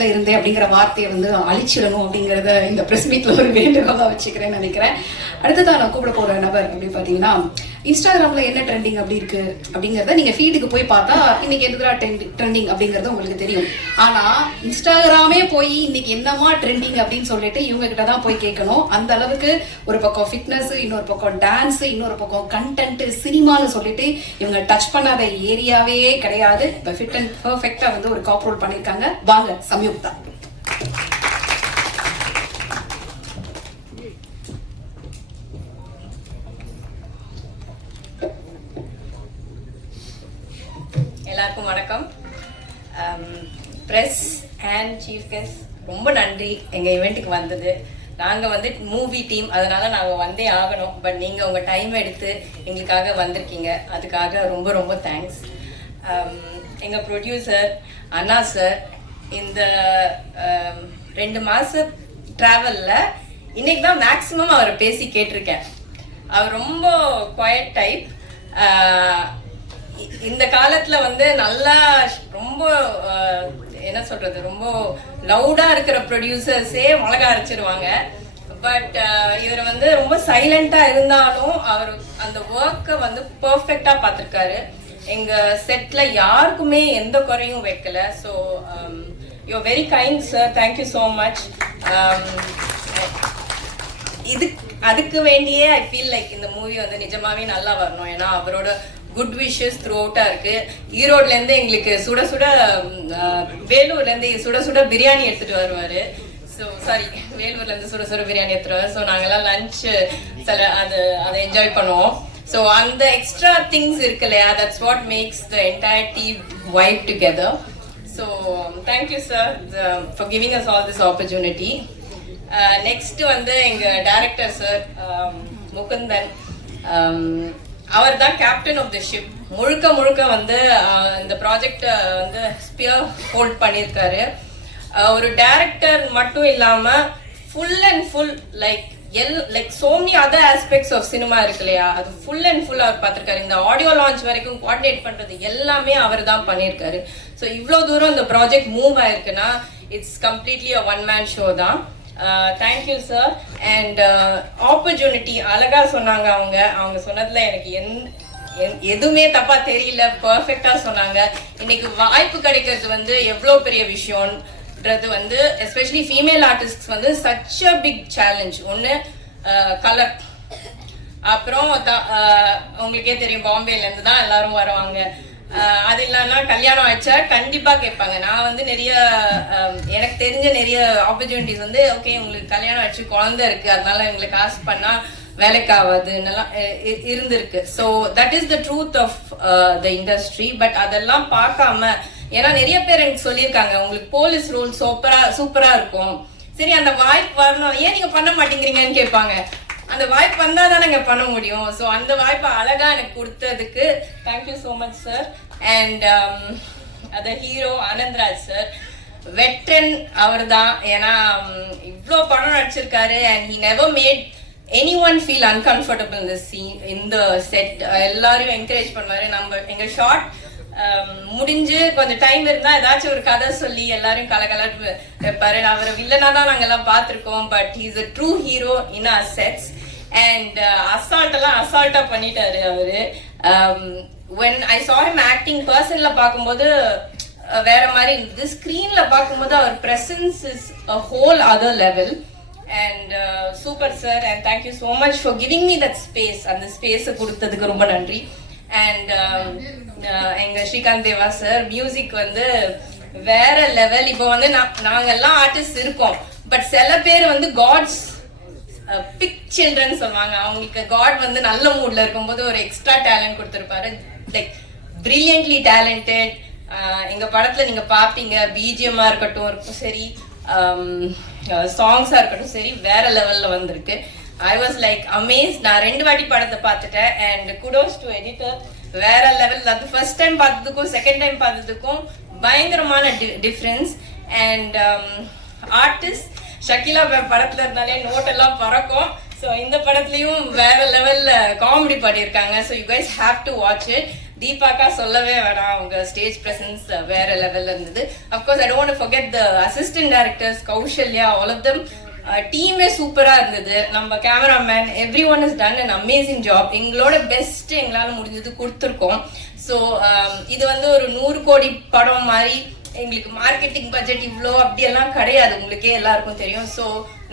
ப்ரெஸ்ல இருந்தே அப்படிங்கிற வார்த்தையை வந்து அழிச்சிடணும் அப்படிங்கிறத இந்த ப்ரெஸ் மீட்ல ஒரு வேண்டுகோளா வச்சுக்கிறேன்னு நினைக்கிறேன். அடுத்ததான் நான் கூப்பிட போற நபர் அப்படின்னு பாத்தீங்கன்னா, இன்ஸ்டாகிராம்ல என்ன ட்ரெண்டிங் அப்படி இருக்கு அப்படிங்கறத நீங்க ஃபீடுக்கு போய் பார்த்தா இன்னைக்கு எதுரா ட்ரெண்டிங் அப்படிங்கறது உங்களுக்கு தெரியும். ஆனா இன்ஸ்டாகிராமே போய் இன்னைக்கு என்னமா ட்ரெண்டிங் அப்படின்னு சொல்லிட்டு இவங்க கிட்ட தான் போய் கேட்கணும். அந்த அளவுக்கு ஒரு பக்கம் ஃபிட்னஸ், இன்னொரு பக்கம் டான்ஸ், இன்னொரு பக்கம் கண்டென்ட், சினிமான்னு சொல்லிட்டு இவங்க டச் பண்ணாத ஏரியாவே கிடையாது. இப்ப ஃபிட் அண்ட் பெர்ஃபெக்ட்டா வந்து ஒரு காப் ரோல் பண்ணிருக்காங்க. வாங்க சம்யுக்தா. எல்லாருக்கும் வணக்கம். ப்ரெஸ் அண்ட் சீஃப் கெஸ்ட் ரொம்ப நன்றி எங்கள் ஈவெண்ட்டுக்கு வந்தது. நாங்கள் வந்து மூவி டீம், அதனால நாங்கள் வந்தே ஆகணும். பட் நீங்கள் உங்கள் டைம் எடுத்து எங்களுக்காக வந்திருக்கீங்க, அதுக்காக ரொம்ப ரொம்ப தேங்க்ஸ். எங்கள் ப்ரொடியூசர் அண்ணா சார், இந்த 2 மாத ட்ராவலில் இன்னைக்கு தான் மேக்ஸிமம் அவரை பேசி கேட்டிருக்கேன். அவர் ரொம்ப குவயட் டைப். இந்த காலத்துல வந்து நல்லா ரொம்ப என்ன சொல்றது, ரொம்ப லவுடா இருக்கிற ப்ரொடியூசர்ஸே மிளகா அரைச்சிருவாங்க. பட் இவர் வந்து ரொம்ப சைலண்டா இருந்தாலும் அவர் அந்த ஒர்க்கை வந்து பெர்ஃபெக்டா பார்த்திருக்காரு. எங்க செட்ல யாருக்குமே எந்த குறையும் வைக்கல. So you very kind sir, thank you so much. அதுக்கு வேண்டியே ஐ ஃபீல் லைக் இந்த மூவி வந்து நிஜமாவே நல்லா வரணும். ஏன்னா அவரோட குட் விஷஸ் த்ரூ அவுட்டா இருக்கு. ஈரோட்ல இருந்து எங்களுக்கு சுட சுட, வேலூர்ல இருந்து சுட சுட பிரியாணி எடுத்துட்டு வருவாரு. ஸோ சாரி, வேலூர்ல இருந்து சுட சுட பிரியாணி எடுத்துட்டு வருவாரு. ஸோ நாங்கெல்லாம் லஞ்ச் அதை என்ஜாய் பண்ணுவோம். ஸோ அந்த எக்ஸ்ட்ரா திங்ஸ் இருக்கு இல்லையா, that's what makes the entire team vibe together. So thank you sir for giving us all this opportunity. Next வந்து எங்க டைரக்டர் சார் முகுந்தன், அவர் தான் கேப்டன் ஆஃப் த ஷிப். முழுக்க முழுக்க வந்து இந்த ப்ராஜெக்ட் வந்து ஸ்பியர் ஹோல்ட் பண்ணியிருக்காரு. ஒரு டைரக்டர் மட்டும் இல்லாம full and full like so many other aspects of cinema இருக்கு இல்லையா, அது ஃபுல் அண்ட் ஃபுல் அவர் பார்த்திருக்காரு. இந்த ஆடியோ லான்ச் வரைக்கும் கோஆர்டினேட் பண்றது எல்லாமே அவர் தான் பண்ணியிருக்காரு. ஸோ இவ்வளோ தூரம் இந்த ப்ராஜெக்ட் மூவ் ஆயிருக்குன்னா it's completely a one man show தான். Thank you sir. அண்ட் ஆப்பர்ச்சுனிட்டி அழகா சொன்னாங்க. அவங்க சொன்னதுல எனக்கு எதுவுமே தப்பா தெரியல, பர்ஃபெக்டா சொன்னாங்க. இன்னைக்கு வாய்ப்பு கிடைக்கிறது வந்து எவ்வளோ பெரிய விஷயம்ன்றது வந்து எஸ்பெஷலி ஃபீமேல் ஆர்டிஸ்ட் வந்து சச் அ பிக் சேலஞ்ச். ஒன்று கலர், அப்புறம் உங்களுக்கே தெரியும் பாம்பேல இருந்து தான் எல்லாரும் வருவாங்க. அது இல்லைன்னா கல்யாணம் ஆயிடுச்சா கண்டிப்பா கேட்பாங்க. நான் வந்து நிறைய எனக்கு தெரிஞ்ச நிறைய ஆப்பர்ச்சுனிட்டிஸ் வந்து ஓகே உங்களுக்கு கல்யாணம் ஆயிடுச்சு, குழந்தை இருக்கு, அதனால எங்களுக்கு காசு பண்ணா வேலைக்கு ஆகாதுன்னெல்லாம் இருந்திருக்கு. So that is the truth of the industry. But அதெல்லாம் பார்க்காம, ஏன்னா நிறைய பேர் எனக்கு சொல்லியிருக்காங்க உங்களுக்கு போலீஸ் ரூல் சூப்பரா இருக்கும், சரி அந்த வாய்ப்பு வரணும், ஏன் நீங்க பண்ண மாட்டேங்கிறீங்கன்னு கேட்பாங்க. அந்த வாய்ப்பு வந்தா தான் நாங்க பண்ண முடியும். ஸோ அந்த வாய்ப்பை அழகா எனக்கு கொடுத்ததுக்கு thank you so much sir. And அந்த ஹீரோ ஆனந்த்ராஜ் சார், வெட்ரன் அவர் தான். ஏன்னா இவ்வளோ படம் நடிச்சிருக்காரு. And he never mat any one feel uncomfortable இந்த சீன், இந்த செட். எல்லாரையும் என்கரேஜ் பண்ணுவாரு. எங்க ஷார்ட் முடிஞ்சு கொஞ்சம் டைம் இருந்தா ஏதாச்சும் ஒரு கதை சொல்லி எல்லாரையும் கலகலட்டு வைப்பாரு. அவரை வில்லனா தான் நாங்க எல்லாம் பார்த்திருக்கோம். But he is a true hero in our sets. And அசால்ட்டா பண்ணிட்டாரு அவரு. when I saw him acting personally பார்க்கும்போது வேற மாதிரி இருந்தது. ஸ்கிரீன்ல பார்க்கும்போது அவர் presence is a whole other level. And super sir, and thank you so much for giving me that space. அந்த ஸ்பேஸ் கொடுத்ததுக்கு ரொம்ப நன்றி. அண்ட் எங்க ஸ்ரீகாந்த் தேவா சார், மியூசிக் வந்து வேற லெவல். இப்போ வந்து நாங்க எல்லாம் ஆர்டிஸ்ட் இருக்கோம், பட் சில பேர் வந்து காட்ஸ் பிக் சில்ட்ரன் சொல்லுவாங்க. அவங்களுக்கு காட் வந்து நல்ல மூட்ல இருக்கும்போது ஒரு எக்ஸ்ட்ரா டேலண்ட் கொடுத்துருப்பாரு. Like brilliantly talented. எங்க படத்துல நீங்க பாப்பீங்க, பிஜிஎம்மா இருக்கட்டும் சரி, சாங்ஸா இருக்கட்டும் சரி, வேற லெவல்ல வந்திருக்கு. I was like amazed. நான் 2 வாட்டி படத்தை பார்த்துட்டேன். அண்ட் kudos to editor, வேற லெவல். அது ஃபர்ஸ்ட் டைம் பார்த்ததுக்கும் செகண்ட் டைம் பார்த்ததுக்கும் பயங்கரமான டிஃபரன்ஸ். அண்ட் ஆர்டிஸ்ட் ஷகிலா படத்துல இருந்தாலே நோட் எல்லாம் பறக்கும். ஸோ இந்த படத்துலயும் வேற லெவல்ல காமெடி பண்ணியிருக்காங்க. So you guys have to watch it. தீபாக்கா சொல்லவே வேணாம், அவங்க ஸ்டேஜ் பிரசன்ஸ் வேற லெவல்ல இருந்தது. Of course I don't forget the assistant directors Kaushalya, all of them. டீமே சூப்பரா இருந்தது. நம்ம cameraman every one is done an amazing job. எங்களோட பெஸ்ட் எங்களால் முடிஞ்சது கொடுத்துருக்கோம். ஸோ இது வந்து ஒரு 100 கோடி படம் மாதிரி. எங்களுக்கு மார்க்கெட்டிங் பட்ஜெட் இவ்வளோ அப்படியெல்லாம் கிடையாது, உங்களுக்கே எல்லாருக்கும் தெரியும். ஸோ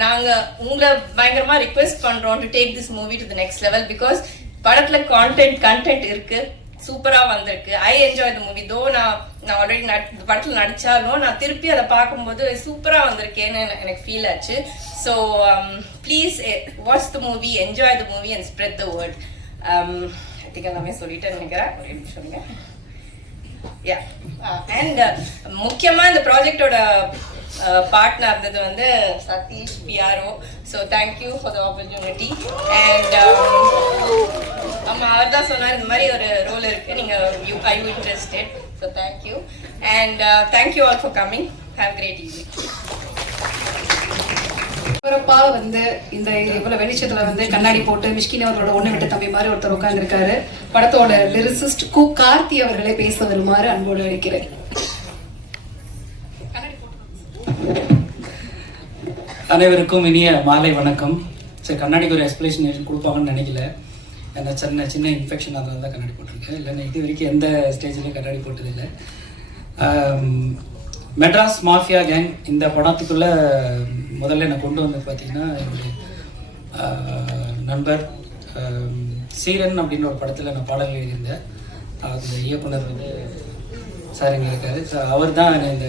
நாங்கள் உங்களை பயங்கரமாக ரிக்வெஸ்ட் பண்ணுறோம் to take this movie to the next level. Because படத்தில் கண்டென்ட் இருக்கு, சூப்பரா வந்திருக்கு. I enjoy the movie. தோ நான் ஆல்ரெடி படத்தில் நடிச்சாலும் நான் திருப்பி அதை பார்க்கும்போது சூப்பரா வந்திருக்கேன்னு எனக்கு ஃபீல் ஆச்சு. So please watch the movie, enjoy the movie and spread the word. I think எல்லாமே சொல்லிட்டேன்னு நினைக்கிறேன். ஒரு நிமிஷம். அண்ட் முக்கியமா இந்த ப்ராஜெக்டோட பார்ட்னர் இருந்தது வந்து Sathish PRO. So thank you for the opportunity. And ஆமா, அவர் தான் சொன்னார் இந்த மாதிரி ஒரு ரோல் இருக்கு, நீங்க I you interested. So thank you and thank you all for coming. Have great evening. பிறப்பா வந்து இந்த இவ்வளவு வெளிச்சத்துல வந்து கண்ணாடி போட்டு மிஷ்கின் அவர்களோட ஒண்ணு விட்டு தம்பி மாதிரி ஒருத்தர் உட்கார்ந்து இருக்காரு. படத்தோட லிரிசிஸ்ட் கு கார்த்தி அவர்களை பேச வருமாறு அன்போடு அழைக்கிறேன். அனைவருக்கும் இனிய மாலை வணக்கம். சரி, கண்ணாடிக்கு ஒரு எக்ஸ்பிளேஷன் கொடுப்பாங்கன்னு நினைக்கல. ஏன்னா சின்ன இன்ஃபெக்ஷன், அதனால தான் கண்ணாடி போட்டிருக்கேன். இல்லைன்னா இது வரைக்கும் எந்த ஸ்டேஜ்லையும் கண்ணாடி போட்டதில்லை. மெட்ராஸ் மாஃபியா கேங் இந்த படத்துக்குள்ளே முதல்ல என்னை கொண்டு வந்து பார்த்தீங்கன்னா என்னுடைய நண்பர் சீரன் அப்படின்னு ஒரு படத்தில் நான் பாடல்கள் எழுதியிருந்தேன். அது இயக்குனர் வந்து சார் இங்கே இருக்காரு. ஸோ அவர் தான் இந்த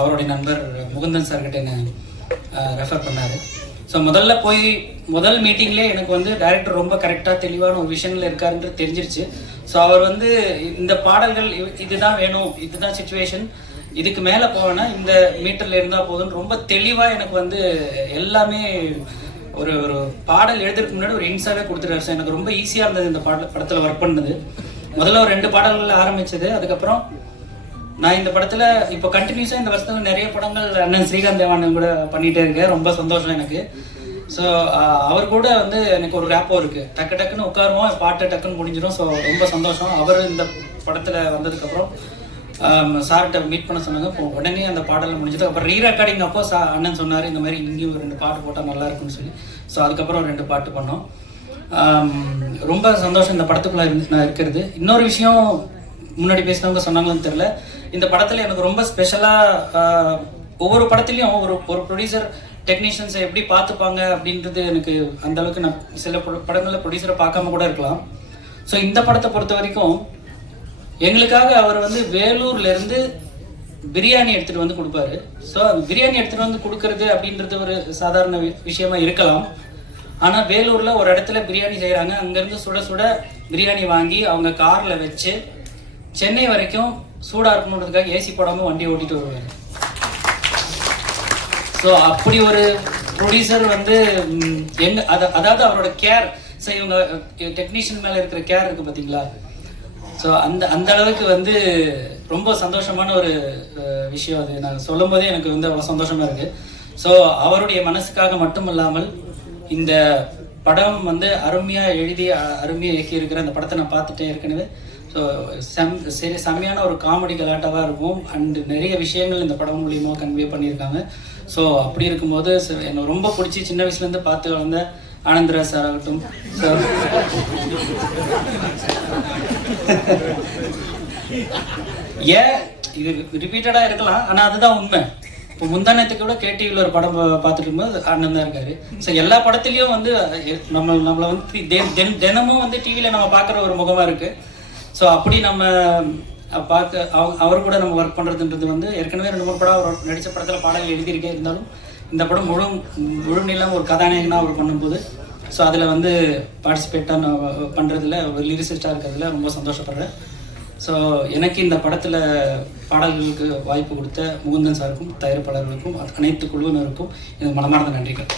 அவருடைய நண்பர் முகுந்தன் சார்கிட்ட என்னை ரெஃபர் பண்ணார். ஸோ முதல் மீட்டிங்லேயே எனக்கு வந்து டைரக்டர் ரொம்ப கரெக்டாக தெளிவான ஒரு விஷயங்கள் இருக்காருன்றது தெரிஞ்சிருச்சு. ஸோ அவர் வந்து இந்த பாடல்கள் இதுதான் வேணும், இதுதான் சிச்சுவேஷன், இதுக்கு மேலே போவேன்னா இந்த மீட்டரில் இருந்தால் போதும்னு ரொம்ப தெளிவாக எனக்கு வந்து எல்லாமே ஒரு பாடல் எழுதுறதுக்கு முன்னாடி ஒரு இன்ஸாகவே கொடுத்துட்டாரு. ஸோ எனக்கு ரொம்ப ஈஸியாக இருந்தது இந்த படத்தில் ஒர்க் பண்ணது. முதல்ல ஒரு 2 பாடல்கள் ஆரம்பிச்சது. அதுக்கப்புறம் நான் இந்த படத்தில் இப்போ கண்டினியூஸாக இந்த வருஷத்துல நிறைய படங்கள் அண்ணன் ஸ்ரீகாந்த் தேவானன் கூட பண்ணிகிட்டே இருக்கேன். ரொம்ப சந்தோஷம் எனக்கு. ஸோ அவர் கூட வந்து எனக்கு ஒரு ரேப்போ இருக்குது. டக்குன்னு உட்காருவோம், பாட்டு டக்குன்னு முடிஞ்சிடும். ஸோ ரொம்ப சந்தோஷம். அவர் இந்த படத்தில் வந்ததுக்கப்புறம் சார்கிட்ட மீட் பண்ண சொன்னாங்க. இப்போ உடனே அந்த பாடலில் முடிஞ்சது. அப்புறம் ரீரெக்கார்டிங் அப்போ அண்ணன் சொன்னார் இந்த மாதிரி இங்கேயும் 2 பாட்டு போட்டால் நல்லா இருக்குன்னு சொல்லி. ஸோ அதுக்கப்புறம் 2 பாட்டு பண்ணோம். ரொம்ப சந்தோஷம் இந்த படத்துக்குள்ளே நான் இருக்கிறது. இன்னொரு விஷயம் முன்னாடி பேசினவங்க சொன்னாங்கன்னு தெரியல, இந்த படத்தில் எனக்கு ரொம்ப ஸ்பெஷலாக ஒவ்வொரு படத்துலையும் ஒரு ப்ரொடியூசர் டெக்னீஷியன்ஸை எப்படி பார்த்துப்பாங்க அப்படின்றது எனக்கு அந்தளவுக்கு நான் சில படங்களில் ப்ரொடியூசரை பார்க்காம கூட இருக்கலாம். ஸோ இந்த படத்தை பொறுத்த வரைக்கும் எங்களுக்காக அவர் வந்து வேலூர்லேருந்து பிரியாணி எடுத்துகிட்டு வந்து கொடுப்பாரு. ஸோ அந்த பிரியாணி எடுத்துகிட்டு வந்து கொடுக்கறது அப்படின்றது ஒரு சாதாரண விஷயமா இருக்கலாம். ஆனால் வேலூரில் ஒரு இடத்துல பிரியாணி செய்கிறாங்க. அங்கேருந்து சுட சுட பிரியாணி வாங்கி அவங்க காரில் வச்சு சென்னை வரைக்கும் சூடாக இருக்கணுன்றதுக்காக ஏசி போடாமல் வண்டி ஓட்டிட்டு வருவார். ஸோ அப்படி ஒரு ப்ரொடியூசர் வந்து அதாவது அவரோட கேர், ஸோ இவங்க டெக்னீஷியன் மேலே இருக்கிற கேர் இருக்குது பார்த்தீங்களா. ஸோ அந்த அளவுக்கு வந்து ரொம்ப சந்தோஷமான ஒரு விஷயம். அது நான் சொல்லும் போதே எனக்கு வந்து அவ்வளோ சந்தோஷமாக இருக்குது. ஸோ அவருடைய மனசுக்காக மட்டும் இல்லாமல் இந்த படம் வந்து அருமையாக எழுதி அருமையாக இயக்கி இருக்கிற அந்த படத்தை நான் பார்த்துட்டேன் ஏற்கனவே. ஸோ செம்மையான ஒரு காமெடி கலாட்டாவாக இருக்கும். அண்டு நிறைய விஷயங்கள் இந்த படம் மூலியமாக கன்வே பண்ணியிருக்காங்க. ஸோ அப்படி இருக்கும்போது எனக்கு ரொம்ப பிடிச்சி சின்ன வயசுலேருந்து பார்த்து வளர்ந்த ஆனந்தராஜ் சார் ஆகட்டும். ஸோ ஏன் இது ரிப்பீட்டடாக இருக்கலாம், ஆனால் அதுதான் உண்மை. இப்போ முந்தானத்துக்கு கூட கேடிவியில் ஒரு படம் பார்த்துட்டு இருக்கும்போது அண்ணன் தான் இருக்காரு. ஸோ எல்லா படத்துலையும் வந்து நம்மளை வந்து தினமும் வந்து டிவியில் நம்ம பார்க்குற ஒரு முகமாக இருக்குது. ஸோ அப்படி நம்ம அவர் கூட நம்ம ஒர்க் பண்ணுறதுன்றது வந்து ஏற்கனவே 2-3 படம் அவர் நடித்த படத்தில் பாடல்கள் எழுதியிருக்கே. இருந்தாலும் இந்த படம் முழு நீளம் ஒரு கதாநாயகனாக அவர் பண்ணும்போது ஸோ அதில் வந்து பார்ட்டிசிபேட்டாக நான் பண்ணுறதுல ஒரு லிரிசிஸ்டாக இருக்கிறதுல ரொம்ப சந்தோஷப்படுறேன். ஸோ எனக்கு இந்த படத்தில் பாடல்களுக்கு வாய்ப்பு கொடுத்த முகுந்தன் சாருக்கும் தயாரிப்பாளர்களுக்கும் அனைத்து குழுவினருக்கும் எனக்கு மனமார்ந்த நன்றிகள்.